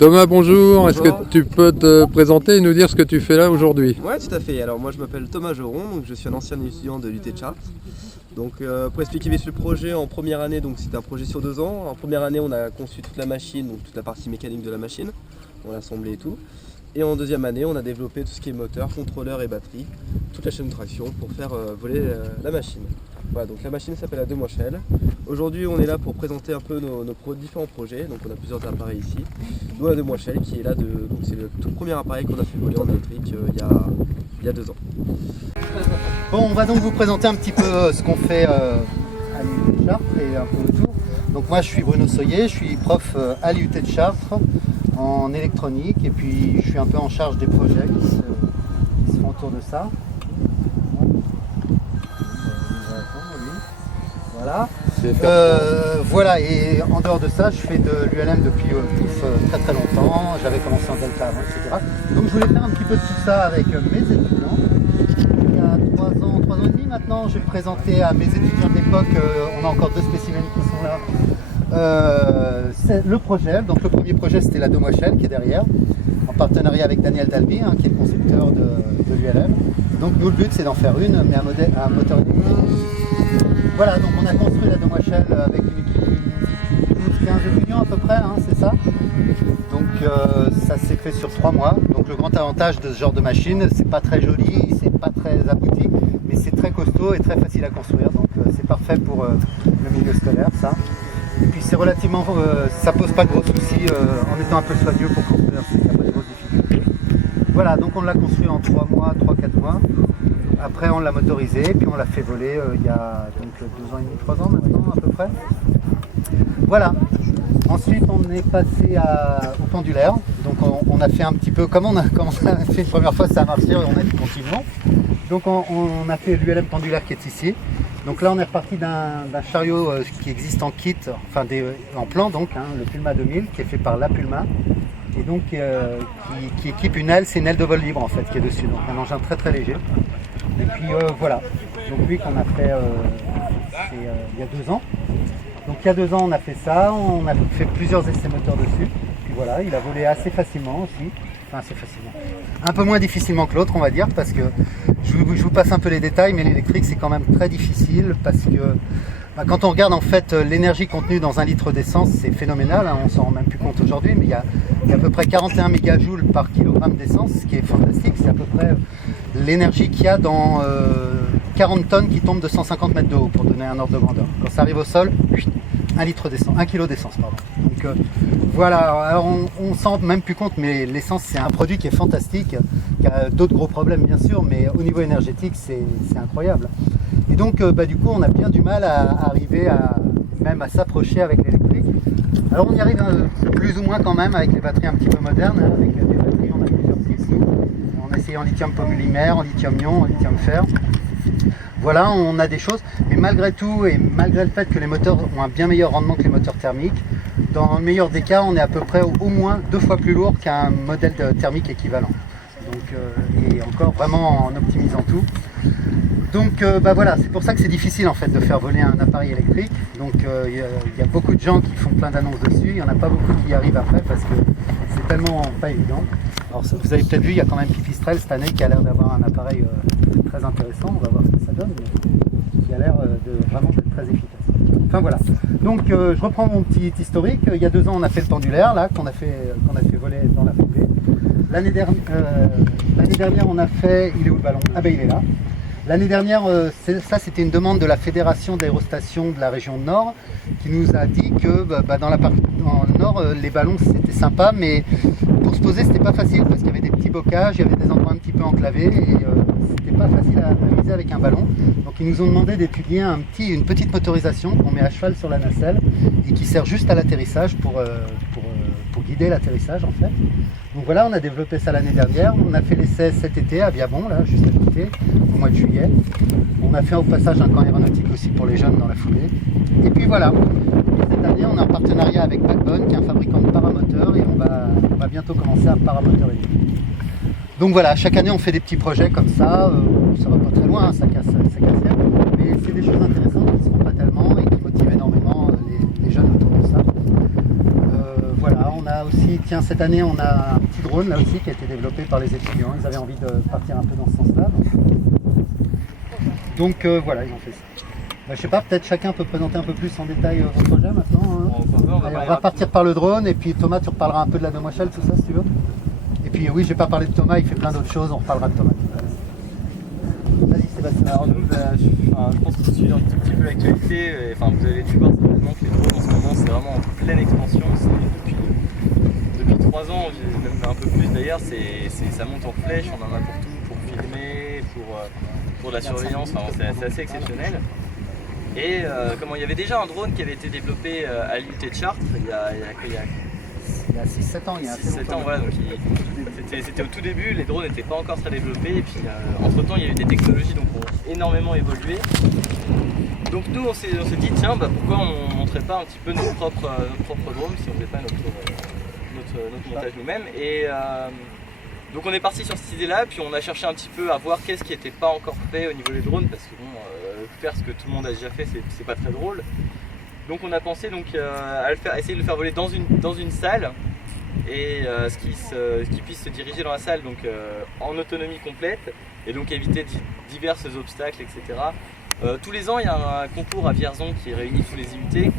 Thomas, bonjour. Est-ce Bonjour. que tu peux te présenter et nous dire ce que tu fais là aujourd'hui? Ouais, tout à fait. Alors moi je m'appelle Thomas Joron, donc je suis un ancien étudiant de l'UT de Chartres. Donc pour expliquer vite le projet, en première année, donc c'était un projet sur 2 ans. En première année, on a conçu toute la machine, donc toute la partie mécanique de la machine, on l'a assemblée et tout. Et en deuxième année, on a développé tout ce qui est moteur, contrôleur et batterie, toute la chaîne de traction pour faire voler la machine. Voilà, donc la machine s'appelle la Demoiselle. Aujourd'hui, on est là pour présenter un peu nos différents projets. Donc on a plusieurs appareils ici. Nous, la Demoiselle qui est là, donc c'est le tout premier appareil qu'on a fait voler en électrique il y a 2 ans. Bon, on va donc vous présenter un petit peu ce qu'on fait à l'IUT de Chartres et un peu autour. Donc moi je suis Bruno Soyer, je suis prof à l'IUT de Chartres en électronique et puis je suis un peu en charge des projets qui seront autour de ça. Voilà. Voilà, et en dehors de ça, je fais de l'ULM depuis très très longtemps. J'avais commencé en Delta avant, etc. Donc je voulais faire un petit peu de tout ça avec mes étudiants. Il y a 3 ans et demi maintenant, j'ai présenté à mes étudiants de l'époque, on a encore 2 spécimens qui sont là, c'est le projet. Donc le premier projet c'était la Demoiselle qui est derrière, en partenariat avec Daniel Dalby, qui est le concepteur de l'ULM. Donc nous le but c'est d'en faire une, mais un moteur électrique. Voilà, donc on a construit la Demoiselle avec une équipe de 15 étudiants à peu près, c'est ça. Donc ça s'est fait sur 3 mois. Donc le grand avantage de ce genre de machine, c'est pas très joli, c'est pas très abouti, mais c'est très costaud et très facile à construire. Donc c'est parfait pour le milieu scolaire, ça. Et puis c'est relativement, ça pose pas de gros soucis en étant un peu soigneux pour construire, il n'y a pas de grosses difficultés. Voilà, donc on l'a construit en 3 mois, 3-4 mois. Après on l'a motorisé, puis on l'a fait voler il y a donc 2 ans et demi, 3 ans maintenant à peu près. Voilà. Ensuite on est passé au pendulaire. Donc on a fait un petit peu, comme on a fait une première fois, ça a marché, on a dit continuons. Donc on a fait l'ULM pendulaire qui est ici. Donc là on est reparti d'un chariot qui existe en kit, enfin en plan donc, le Pulma 2000 qui est fait par la Pulma. Et donc qui équipe une aile, c'est une aile de vol libre en fait qui est dessus. Donc un engin très très léger. Et puis voilà, donc lui qu'on a fait il y a 2 ans. Donc il y a 2 ans on a fait ça, on a fait plusieurs essais moteurs dessus. Puis voilà, il a volé assez facilement aussi. Enfin assez facilement. Un peu moins difficilement que l'autre on va dire parce que je vous passe un peu les détails, mais l'électrique c'est quand même très difficile parce que quand on regarde en fait l'énergie contenue dans 1 litre d'essence, c'est phénoménal, on s'en rend même plus compte aujourd'hui, mais il y a à peu près 41 mégajoules par kilogramme d'essence, ce qui est fantastique, c'est à peu près l'énergie qu'il y a dans 40 tonnes qui tombent de 150 mètres de haut, pour donner un ordre de grandeur. Quand ça arrive au sol, 1 litre d'essence, 1 kg d'essence, pardon. Donc voilà, alors on s'en rend même plus compte, mais l'essence c'est un produit qui est fantastique, qui a d'autres gros problèmes bien sûr, mais au niveau énergétique c'est incroyable. Et donc du coup on a bien du mal à arriver même à s'approcher avec l'électrique. Alors on y arrive plus ou moins quand même avec les batteries un petit peu modernes, avec des batteries, on a plusieurs types. On a essayé en lithium polymère, en lithium-ion, en lithium-fer. Voilà, on a des choses, mais malgré tout, et malgré le fait que les moteurs ont un bien meilleur rendement que les moteurs thermiques, dans le meilleur des cas, on est à peu près au moins 2 fois plus lourd qu'un modèle thermique équivalent. Donc, et encore vraiment en optimisant tout. Donc voilà, c'est pour ça que c'est difficile en fait de faire voler un appareil électrique. Donc il y a beaucoup de gens qui font plein d'annonces dessus, il n'y en a pas beaucoup qui y arrivent après parce que c'est tellement pas évident. Alors vous avez peut-être vu, il y a quand même Pipistrel cette année qui a l'air d'avoir un appareil très intéressant, on va voir ce que ça donne, mais qui a l'air vraiment d'être très efficace. Enfin voilà, donc je reprends mon petit historique. Il y a 2 ans on a fait le pendulaire là, qu'on a fait voler dans la foulée. L'année dernière on a fait, il est où le ballon? Ah ben il est là. L'année dernière, ça c'était une demande de la Fédération d'aérostation de la région Nord qui nous a dit que dans le Nord, les ballons c'était sympa, mais pour se poser c'était pas facile parce qu'il y avait des petits bocages, il y avait des endroits un petit peu enclavés et c'était pas facile à viser avec un ballon. Donc ils nous ont demandé d'étudier une petite motorisation qu'on met à cheval sur la nacelle et qui sert juste à l'atterrissage pour guider l'atterrissage en fait. Donc voilà, on a développé ça l'année dernière, on a fait l'essai cet été à Viabon, là, juste à côté, au mois de juillet. On a fait au passage un camp aéronautique aussi pour les jeunes dans la foulée. Et puis voilà, cette année on est en partenariat avec Backbone, qui est un fabricant de paramoteurs, et on va bientôt commencer un paramoteur électrique. Donc voilà, chaque année on fait des petits projets comme ça va pas très loin, ça casse rien, mais c'est des choses intéressantes qui ne se font pas tellement et qui motivent énormément les jeunes autour de ça. Voilà, on a aussi, tiens, cette année, on a un petit drone là aussi qui a été développé par les étudiants. Ils avaient envie de partir un peu dans ce sens-là. Donc voilà, ils ont fait ça. Bah, je sais pas, peut-être chacun peut présenter un peu plus en détail vos projets maintenant. Hein. Allez, on va partir par le drone et puis Thomas, tu reparleras un peu de la demoiselle, tout ça si tu veux. Et puis oui, j'ai pas parlé de Thomas, il fait plein d'autres choses, on reparlera de Thomas. Vas-y Sébastien. Alors nous, je pense que vous suivez un tout petit peu l'actualité. Enfin, vous avez dû voir certainement que les drones en ce moment, c'est vraiment en pleine expansion. Depuis 3 ans, même un peu plus d'ailleurs, ça monte en flèche, on en a pour tout, pour filmer, pour de la surveillance, enfin, c'est assez exceptionnel. Et il y avait déjà un drone qui avait été développé à l'IUT de Chartres il y a 6-7 ans, il y a 6-7 ans, voilà, donc c'était au tout début, les drones n'étaient pas encore très développés et puis entre temps il y a eu des technologies qui ont énormément évolué. Donc nous on s'est dit tiens pourquoi on ne montrait pas un petit peu notre propre drone si on ne faisait pas notre montage nous-mêmes. Et donc on est parti sur cette idée là, puis on a cherché un petit peu à voir qu'est-ce qui n'était pas encore fait au niveau des drones parce que faire ce que tout le monde a déjà fait c'est pas très drôle. Donc on a pensé à essayer de le faire voler dans une salle et qui puisse se diriger dans la salle donc, en autonomie complète et donc éviter divers obstacles, etc. Tous les ans il y a un concours à Vierzon qui réunit tous les IUT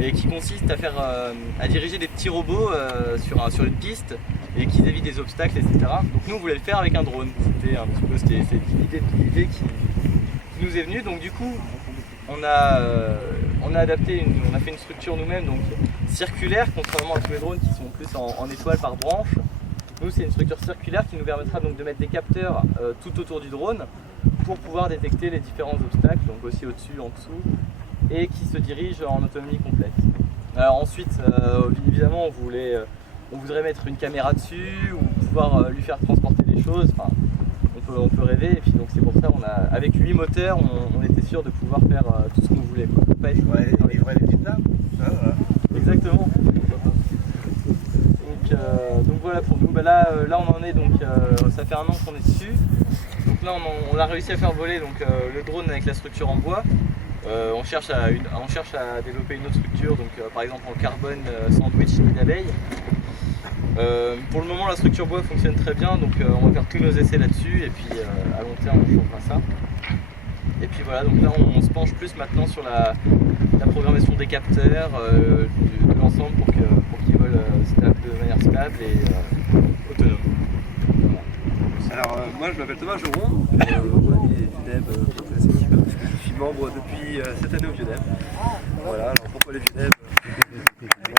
et qui consiste à diriger des petits robots sur une piste et qui évitent des obstacles, etc. Donc nous on voulait le faire avec un drone. C'était un petit peu l'idée qui nous est venue. Donc du coup on a adapté, on a fait une structure nous-mêmes, donc circulaire, contrairement à tous les drones qui sont plus en étoile par branche. Nous, c'est une structure circulaire qui nous permettra donc de mettre des capteurs tout autour du drone pour pouvoir détecter les différents obstacles, donc aussi au-dessus, en dessous, et qui se dirige en autonomie complète. Alors ensuite, évidemment, on voudrait mettre une caméra dessus ou pouvoir lui faire transporter des choses. Enfin, on peut rêver, et puis donc c'est pour ça avec 8 moteurs on était sûr de pouvoir faire tout ce qu'on voulait. Livrer les Vietnam. Exactement. Donc voilà pour nous. Là on en est, donc ça fait 1 an qu'on est dessus. Donc là on a réussi à faire voler le drone avec la structure en bois. On cherche à développer une autre structure, donc par exemple en carbone sandwich nid d'abeille. Pour le moment la structure bois fonctionne très bien, donc on va faire tous nos essais là-dessus et puis à long terme on changera ça. Et puis voilà, donc là on se penche plus maintenant sur la programmation des capteurs, de l'ensemble pour qu'ils volent de manière stable et autonome. Voilà. Alors moi je m'appelle Thomas Joron, ViewDev, vous connaissez un petit peu parce que je suis membre depuis cette année au ViewDev. Voilà, alors pourquoi les ViewDev?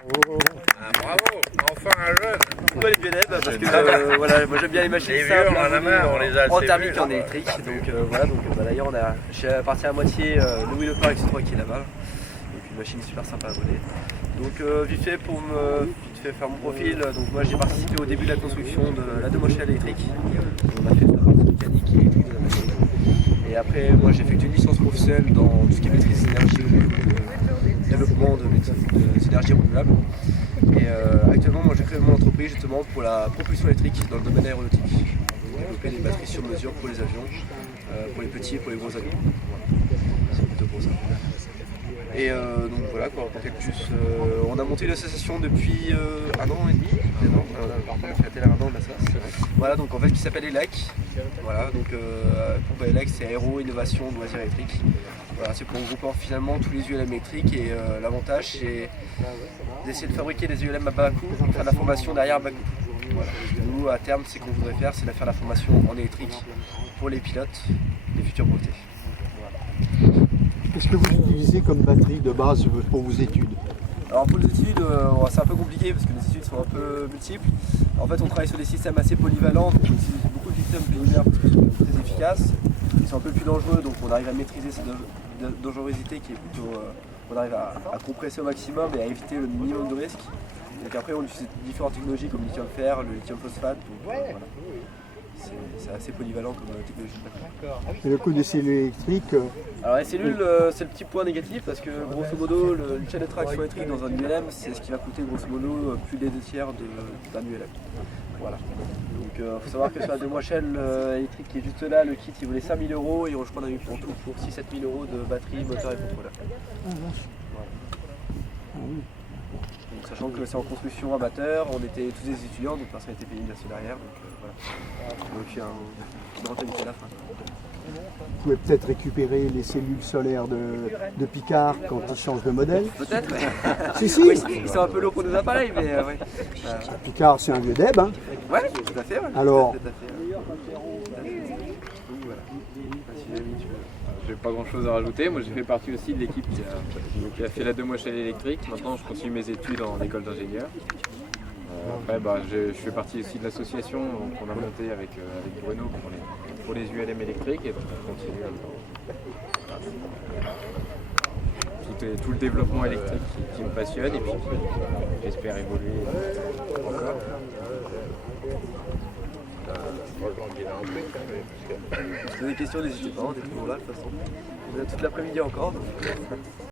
Bravo, enfin un jeune. Pourquoi les ViewDev? Parce que voilà, moi j'aime bien les machines Les vieux, simples, on en a marre, on les a en assez thermique vus, et en là-bas. électrique. Donc voilà, d'ailleurs j'ai appartient à moitié le Wheel of Power X3 qui est là-bas. Donc une machine super sympa à voler. Donc vite fait pour faire mon profil, donc moi j'ai participé au début de la construction de la demoiselle électrique. On a fait toute la partie mécanique et électrique de la machine. Et après moi j'ai effectué une licence professionnelle dans tout ce qui est maîtrise des énergies développement de énergies renouvelables. Et actuellement moi j'ai créé mon entreprise justement pour la propulsion électrique dans le domaine aéronautique. Donc, développer des batteries sur mesure pour les avions, pour les petits et pour les gros avions. Voilà. C'est plutôt pour ça. Et donc voilà, pour raconter le plus, on a monté une association depuis 1 an et demi, on a fêté la 1 an de la SAS. Voilà, donc en fait qui s'appelle ELAC. Voilà, donc pour ELAC c'est Aéro Innovation Loisirs Électriques. Voilà, c'est pour regrouper finalement tous les ULM électriques et l'avantage c'est d'essayer de fabriquer des ULM à bas coût, faire de la formation derrière à bas coût. Voilà. Nous à terme ce qu'on voudrait faire c'est de faire la formation en électrique pour les pilotes des futurs brevetés. Qu'est-ce que vous utilisez comme batterie de base pour vos études? Alors pour les études, c'est un peu compliqué parce que les études sont un peu multiples. En fait, on travaille sur des systèmes assez polyvalents, donc on utilise beaucoup de systèmes polymères parce qu'ils sont très efficaces. Ils sont un peu plus dangereux, donc on arrive à maîtriser cette dangerosité qui est plutôt... on arrive à compresser au maximum et à éviter le minimum de risques. Donc après, on utilise différentes technologies comme le lithium-fer, le lithium-phosphate. Voilà. C'est assez polyvalent comme technologie. Et le coup des cellules électriques, Alors les cellules, c'est le petit point négatif parce que grosso modo, le chaîne de traction électrique dans un ULM, c'est ce qui va coûter grosso modo plus des 2 tiers d'un ULM. Voilà. Donc il faut savoir que sur la demoiselle électrique qui est juste là, le kit il valait 5 000 € et je crois qu'on a eu pour tout pour 6-7 000 € de batterie, moteur et contrôleur. Voilà. Donc Sachant que c'est en construction amateur, on était tous des étudiants, donc personne n'était payé bien sûr derrière. Donc voilà. Donc il y a une rentabilité à la fin. Vous pouvez peut-être récupérer les cellules solaires de Picard quand il change de modèle. Peut-être, ouais. Si. Oui, ils sont un peu lourds pour nos appareils, mais ouais. Picard, c'est un vieux Deb. Hein. Ouais, tout à fait. Ouais. Alors, Tout à fait. Donc voilà. J'ai pas grand chose à rajouter. Moi, j'ai fait partie aussi de l'équipe qui a fait la demoiselle électrique. Maintenant, je continue mes études en école d'ingénieur. Après, je fais partie aussi de l'association qu'on a montée avec Bruno pour les ULM électriques. Et donc, on continue tout le développement électrique qui me passionne. Et puis, j'espère évoluer encore. Franchement, qu'il y en a un truc, hein, mais parce que- Si vous avez des questions, n'hésitez pas, on est toujours là de toute façon. On a toute l'après-midi encore. Donc...